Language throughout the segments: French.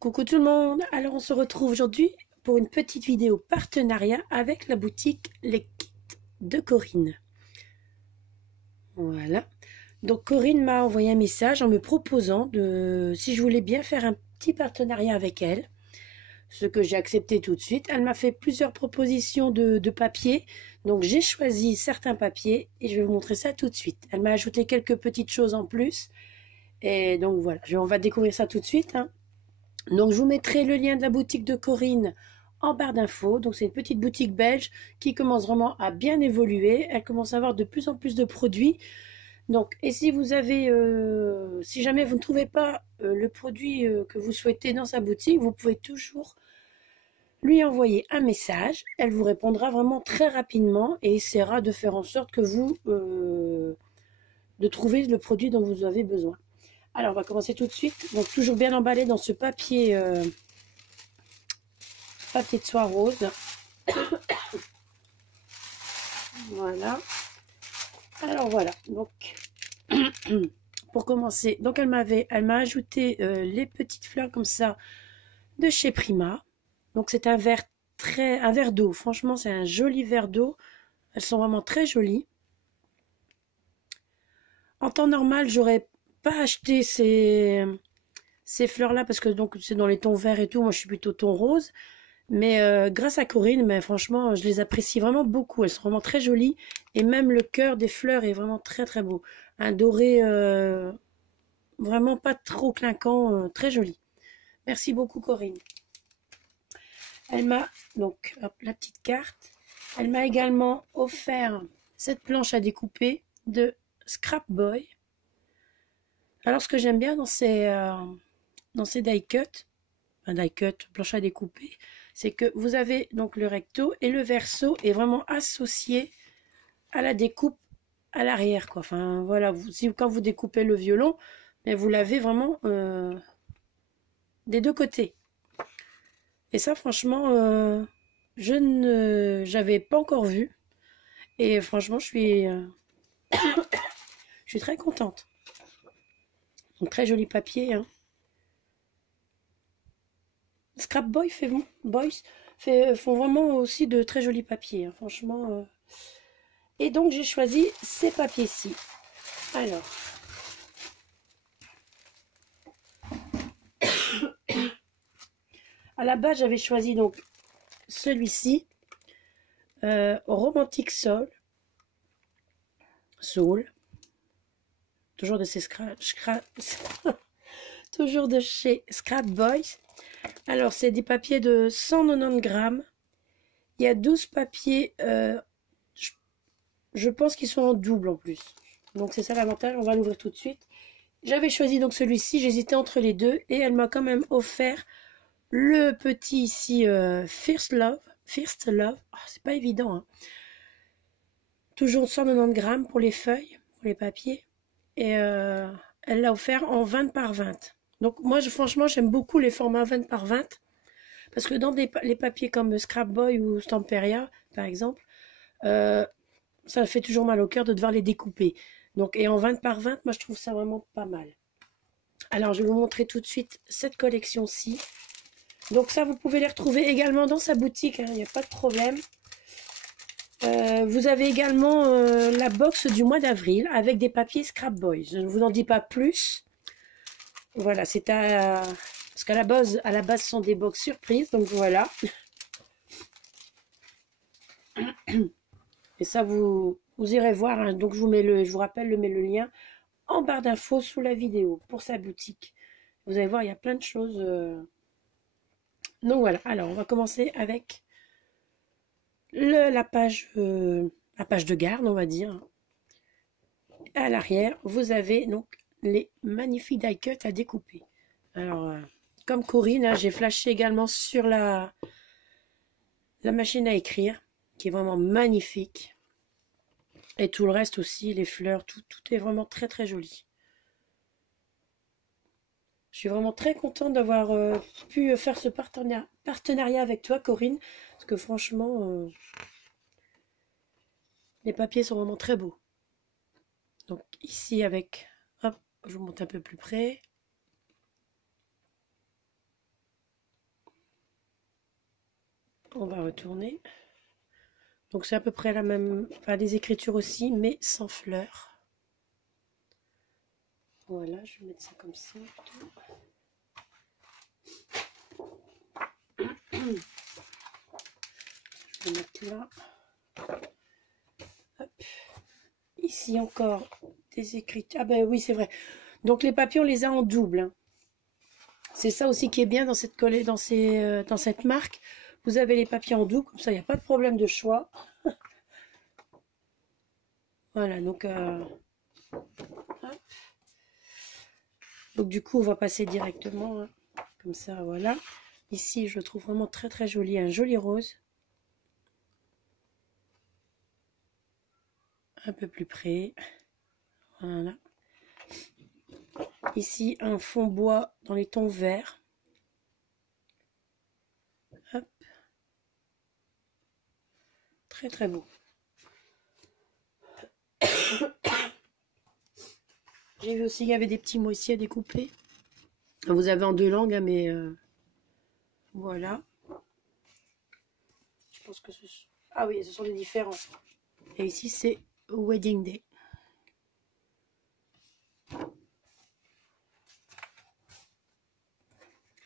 Coucou tout le monde, alors on se retrouve aujourd'hui pour une petite vidéo partenariat avec la boutique Les Kits de Corinne. Voilà, donc Corinne m'a envoyé un message en me proposant si je voulais bien faire un petit partenariat avec elle, ce que j'ai accepté tout de suite. Elle m'a fait plusieurs propositions de papier, donc j'ai choisi certains papiers et je vais vous montrer ça tout de suite. Elle m'a ajouté quelques petites choses en plus et donc voilà, on va découvrir ça tout de suite, hein. Donc, je vous mettrai le lien de la boutique de Corinne en barre d'infos. Donc, c'est une petite boutique belge qui commence vraiment à bien évoluer. Elle commence à avoir de plus en plus de produits. Donc, et si vous avez, si jamais vous ne trouvez pas le produit que vous souhaitez dans sa boutique, vous pouvez toujours lui envoyer un message. Elle vous répondra vraiment très rapidement et essaiera de faire en sorte que vous, de trouver le produit dont vous avez besoin. Alors, on va commencer tout de suite. Donc, toujours bien emballé dans ce papier, papier de soie rose. Voilà. Alors, voilà. Donc, pour commencer, donc elle m'a ajouté les petites fleurs comme ça de chez Prima. Donc, c'est un verre d'eau. Franchement, c'est un joli verre d'eau. Elles sont vraiment très jolies. En temps normal, j'aurais pas acheté ces fleurs-là parce que donc c'est dans les tons verts et tout. Moi, je suis plutôt ton rose. Mais grâce à Corinne, mais franchement, je les apprécie vraiment beaucoup. Elles sont vraiment très jolies. Et même le cœur des fleurs est vraiment très très beau. Un doré vraiment pas trop clinquant, très joli. Merci beaucoup Corinne. Elle m'a, donc hop, la petite carte. Elle m'a également offert cette planche à découper de Scrap Boy. Alors ce que j'aime bien dans ces die cut, planche à découper, c'est que vous avez donc le recto et le verso est vraiment associé à la découpe à l'arrière, quoi. Enfin voilà, quand vous découpez le violon, mais vous l'avez vraiment des deux côtés. Et ça, franchement, j'avais pas encore vu. Et franchement, je suis très contente. Donc très joli papier, hein. Scrap Boy font vraiment aussi de très jolis papiers, hein, franchement. Et donc j'ai choisi ces papiers-ci. Alors, à la base j'avais choisi donc celui-ci, Romantic Soul, toujours de toujours de chez Scrap Boys. Alors c'est des papiers de 190 grammes. Il y a 12 papiers, je pense qu'ils sont en double en plus. Donc c'est ça l'avantage, on va l'ouvrir tout de suite. J'avais choisi donc celui-ci, j'hésitais entre les deux et elle m'a quand même offert le petit ici First Love. Oh, c'est pas évident, hein. Toujours 190 grammes pour les feuilles, pour les papiers. Et elle l'a offert en 20 par 20. Donc moi franchement j'aime beaucoup les formats 20 par 20. Parce que dans les papiers comme Scrap Boy ou Stamperia par exemple, ça fait toujours mal au cœur de devoir les découper. Donc, et en 20 par 20, moi je trouve ça vraiment pas mal. Alors je vais vous montrer tout de suite cette collection-ci. Donc ça, vous pouvez les retrouver également dans sa boutique, hein, il n'y a pas de problème. Vous avez également la box du mois d'avril avec des papiers Scrap Boys. Je ne vous en dis pas plus. Voilà, c'est parce qu'à la base, ce sont des box surprises, donc voilà. Et ça, vous irez voir, hein. Donc je vous rappelle, mets le lien en barre d'infos sous la vidéo pour sa boutique. Vous allez voir, il y a plein de choses. Donc voilà, alors on va commencer avec la page de garde, on va dire. À l'arrière, vous avez donc les magnifiques die cut à découper. Alors, comme Corinne, hein, j'ai flashé également sur la machine à écrire, qui est vraiment magnifique. Et tout le reste aussi, les fleurs, tout est vraiment très très joli. Je suis vraiment très contente d'avoir pu faire ce partenariat avec toi, Corinne. Parce que franchement, les papiers sont vraiment très beaux. Donc ici avec, hop, je vous monte un peu plus près. On va retourner. Donc c'est à peu près la même, enfin les écritures aussi, mais sans fleurs. Voilà, je vais mettre ça comme ça. Je vais mettre là. Hop. Ici encore des écritures. Ah ben oui, c'est vrai. Donc les papiers, on les a en double, hein. C'est ça aussi qui est bien dans cette collée, dans cette marque. Vous avez les papiers en double, comme ça, il n'y a pas de problème de choix. Voilà, donc du coup, on va passer directement, hein, comme ça, voilà. Ici, je le trouve vraiment très très joli, un joli rose. Un peu plus près. Voilà. Ici, un fond bois dans les tons verts. Hop. Très très beau. J'ai vu aussi qu'il y avait des petits mots ici à découper. Vous avez en deux langues, hein, mais voilà. Je pense que ah oui, ce sont des différents. Et ici, c'est Wedding Day.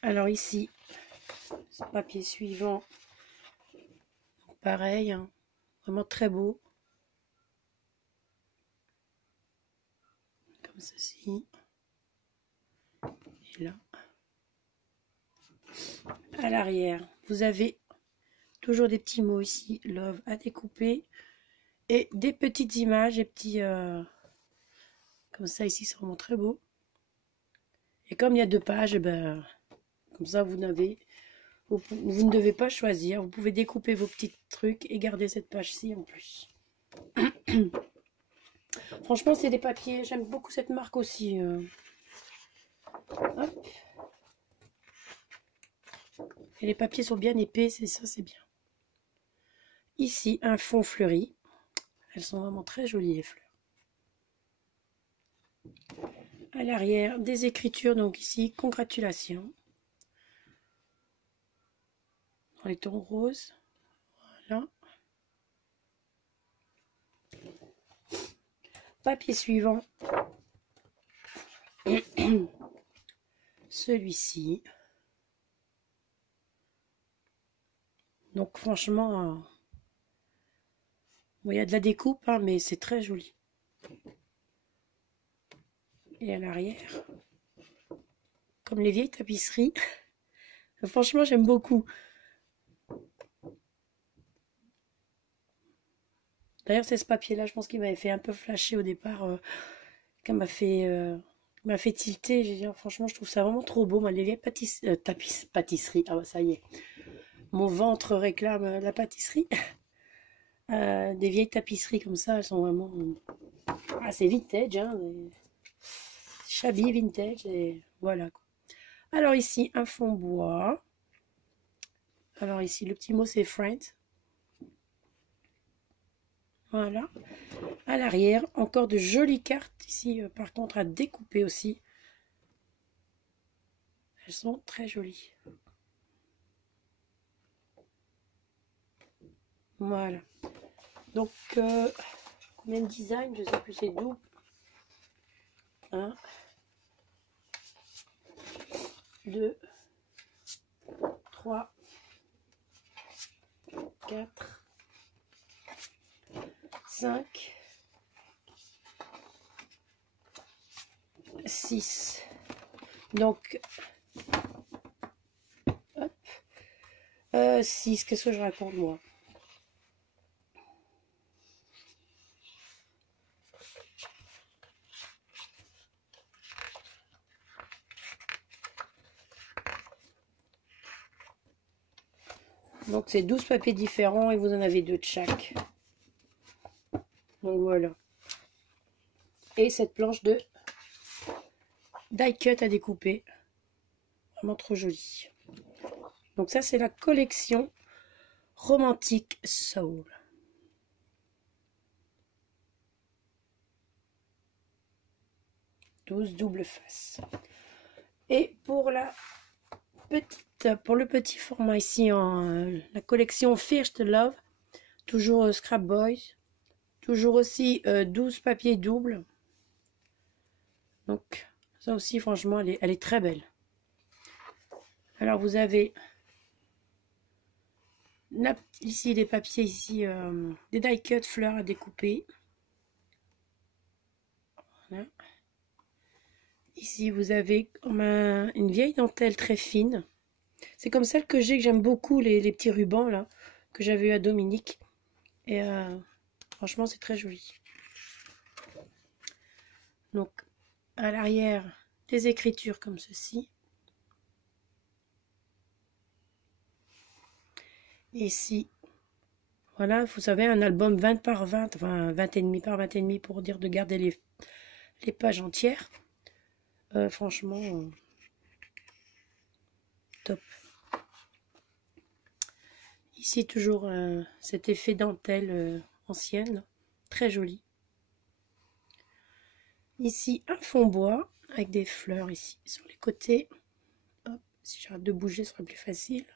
Alors ici, ce papier suivant. Pareil, hein, vraiment très beau. Comme ceci. Et là. À l'arrière, vous avez toujours des petits mots ici, love à découper. Et des petites images, des petits... comme ça ici, c'est vraiment très beau. Et comme il y a 2 pages, ben, comme ça vous ne devez pas choisir. Vous pouvez découper vos petits trucs et garder cette page-ci en plus. Franchement, c'est des papiers. J'aime beaucoup cette marque aussi. Hop. Et les papiers sont bien épais, c'est ça, c'est bien. Ici, un fond fleuri. Elles sont vraiment très jolies, les fleurs. À l'arrière, des écritures. Donc ici, congratulations. Dans les tons roses. Voilà. Papier suivant. Celui-ci. Donc franchement, bon, il y a de la découpe, hein, mais c'est très joli. Et à l'arrière, comme les vieilles tapisseries. Franchement, j'aime beaucoup. D'ailleurs, c'est ce papier-là, je pense qu'il m'avait fait un peu flasher au départ, qui m'a fait tilter. J'ai dit, oh, franchement, je trouve ça vraiment trop beau. Moi, les vieilles pâtisseries. Ah bah ça y est. Mon ventre réclame la pâtisserie. Des vieilles tapisseries comme ça, elles sont vraiment assez vintage, hein, shabby vintage, et voilà quoi. Alors ici, un fond bois. Alors ici, le petit mot c'est Friends. Voilà. À l'arrière, encore de jolies cartes ici, par contre, à découper aussi. Elles sont très jolies. Voilà. Donc, combien de designs? Je sais plus, c'est double. 1, 2, 3, 4, 5, 6. Donc, hop, 6. Qu'est-ce que je raconte, moi? Donc, c'est 12 papiers différents et vous en avez 2 de chaque. Donc, voilà. Et cette planche de die cut à découper. Vraiment trop jolie. Donc ça, c'est la collection Romantic Soul. Double face. Et pour la pour le petit format ici, la collection First Love, toujours Scrap Boys, toujours aussi 12 papiers doubles. Donc ça aussi franchement elle est très belle. Alors vous avez ici les papiers ici, des die cut fleurs à découper. Voilà. Ici vous avez comme une vieille dentelle très fine. C'est comme celle que j'ai, que j'aime beaucoup, les petits rubans là, que j'avais eu à Dominique. Et franchement c'est très joli. Donc à l'arrière des écritures comme ceci. Ici, voilà, vous savez, un album 20 par 20, enfin 20 et demi par 20 et demi pour dire de garder les pages entières. Franchement, top. Ici, toujours cet effet dentelle ancienne, très joli. Ici, un fond bois avec des fleurs ici sur les côtés. Hop, si j'arrête de bouger, ce sera plus facile.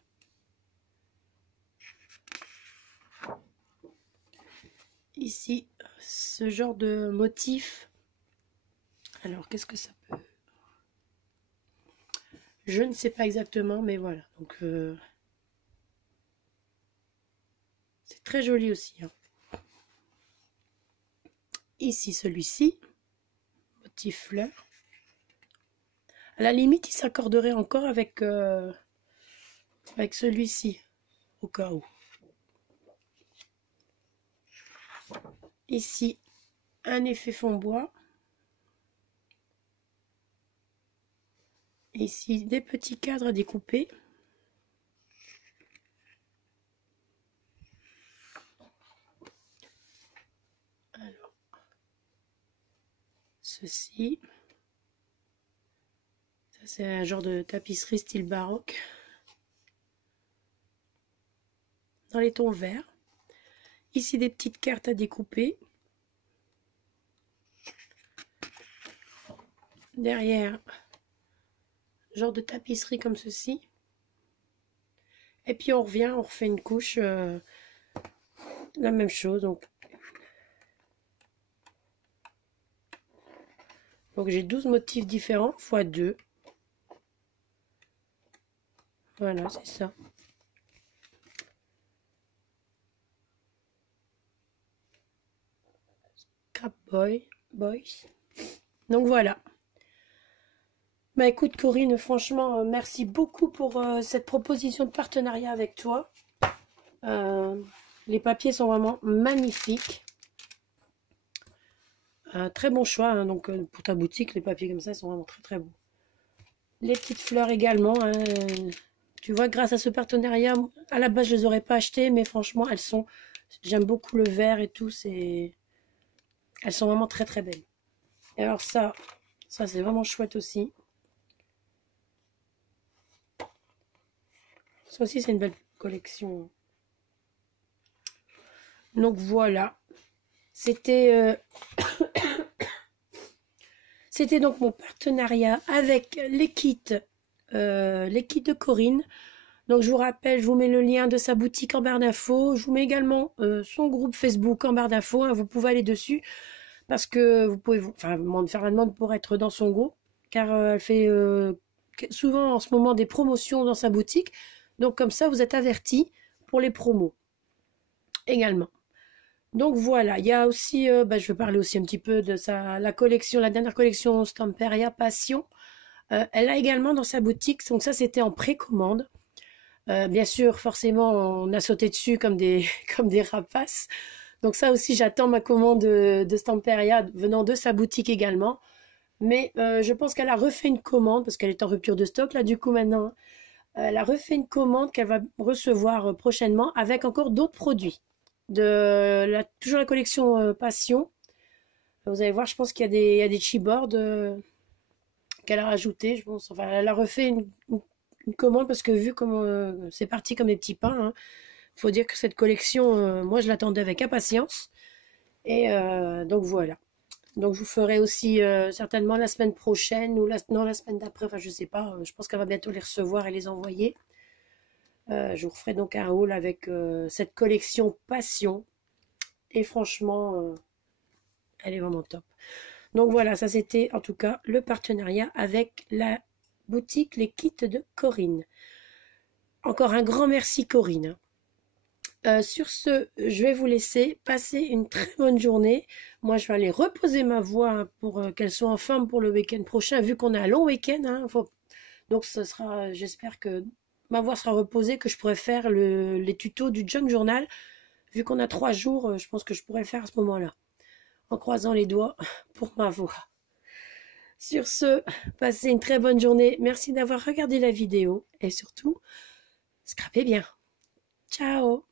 Ici, ce genre de motif. Alors, qu'est-ce que ça peut... Je ne sais pas exactement, mais voilà. Donc, c'est très joli aussi. Hein. Ici, celui-ci. Motif fleur. À la limite, il s'accorderait encore avec celui-ci, au cas où. Ici, un effet fond bois. Ici, des petits cadres à découper. Alors, ceci. Ça, c'est un genre de tapisserie style baroque. Dans les tons verts. Ici, des petites cartes à découper. Derrière, genre de tapisserie comme ceci. Et puis on revient, on refait une couche, la même chose. Donc j'ai 12 motifs différents x 2. Voilà, c'est ça. Scrap Boys. Donc voilà. Bah écoute Corinne, franchement, merci beaucoup pour cette proposition de partenariat avec toi. Les papiers sont vraiment magnifiques. Très bon choix, hein, donc pour ta boutique, les papiers comme ça sont vraiment très très beaux. Les petites fleurs également. Hein, tu vois, grâce à ce partenariat, à la base je les aurais pas achetées, mais franchement elles sont... J'aime beaucoup le vert et tout, elles sont vraiment très très belles. Et alors ça c'est vraiment chouette aussi. Ça aussi, c'est une belle collection. Donc voilà. C'était c'était donc mon partenariat avec les kits de Corinne. Donc je vous rappelle, je vous mets le lien de sa boutique en barre d'infos. Je vous mets également son groupe Facebook en barre d'infos. Hein, vous pouvez aller dessus parce que vous pouvez faire la demande pour être dans son groupe. Car elle fait souvent en ce moment des promotions dans sa boutique. Donc comme ça, vous êtes avertis pour les promos également. Donc voilà, il y a aussi, je vais parler aussi un petit peu de la collection, la dernière collection Stamperia Passion. Elle a également dans sa boutique, donc ça c'était en précommande. Bien sûr, forcément, on a sauté dessus comme des rapaces. Donc ça aussi, j'attends ma commande de Stamperia venant de sa boutique également. Mais je pense qu'elle a refait une commande parce qu'elle est en rupture de stock là du coup maintenant. Elle a refait une commande qu'elle va recevoir prochainement avec encore d'autres produits. Toujours la collection Passion. Vous allez voir, je pense qu'il y a des chipboards qu'elle a rajouté. Je pense, enfin, elle a refait une commande parce que vu comment c'est parti comme des petits pains, hein, faut dire que cette collection, moi je l'attendais avec impatience. Et donc voilà. Donc je vous ferai aussi certainement la semaine prochaine ou non, la semaine d'après, enfin je sais pas, je pense qu'elle va bientôt les recevoir et les envoyer. Je vous referai donc un haul avec cette collection Passion. Et franchement, elle est vraiment top. Donc voilà, ça c'était en tout cas le partenariat avec la boutique Les Kits de Corinne. Encore un grand merci Corinne. Sur ce, je vais vous laisser passer une très bonne journée. Moi, je vais aller reposer ma voix hein, pour qu'elle soit en forme pour le week-end prochain, vu qu'on a un long week-end. Hein, donc, ce sera, j'espère que ma voix sera reposée, que je pourrai faire les tutos du Junk Journal. Vu qu'on a 3 jours, je pense que je pourrais le faire à ce moment-là, en croisant les doigts pour ma voix. Sur ce, passez une très bonne journée. Merci d'avoir regardé la vidéo et surtout, scrapez bien. Ciao!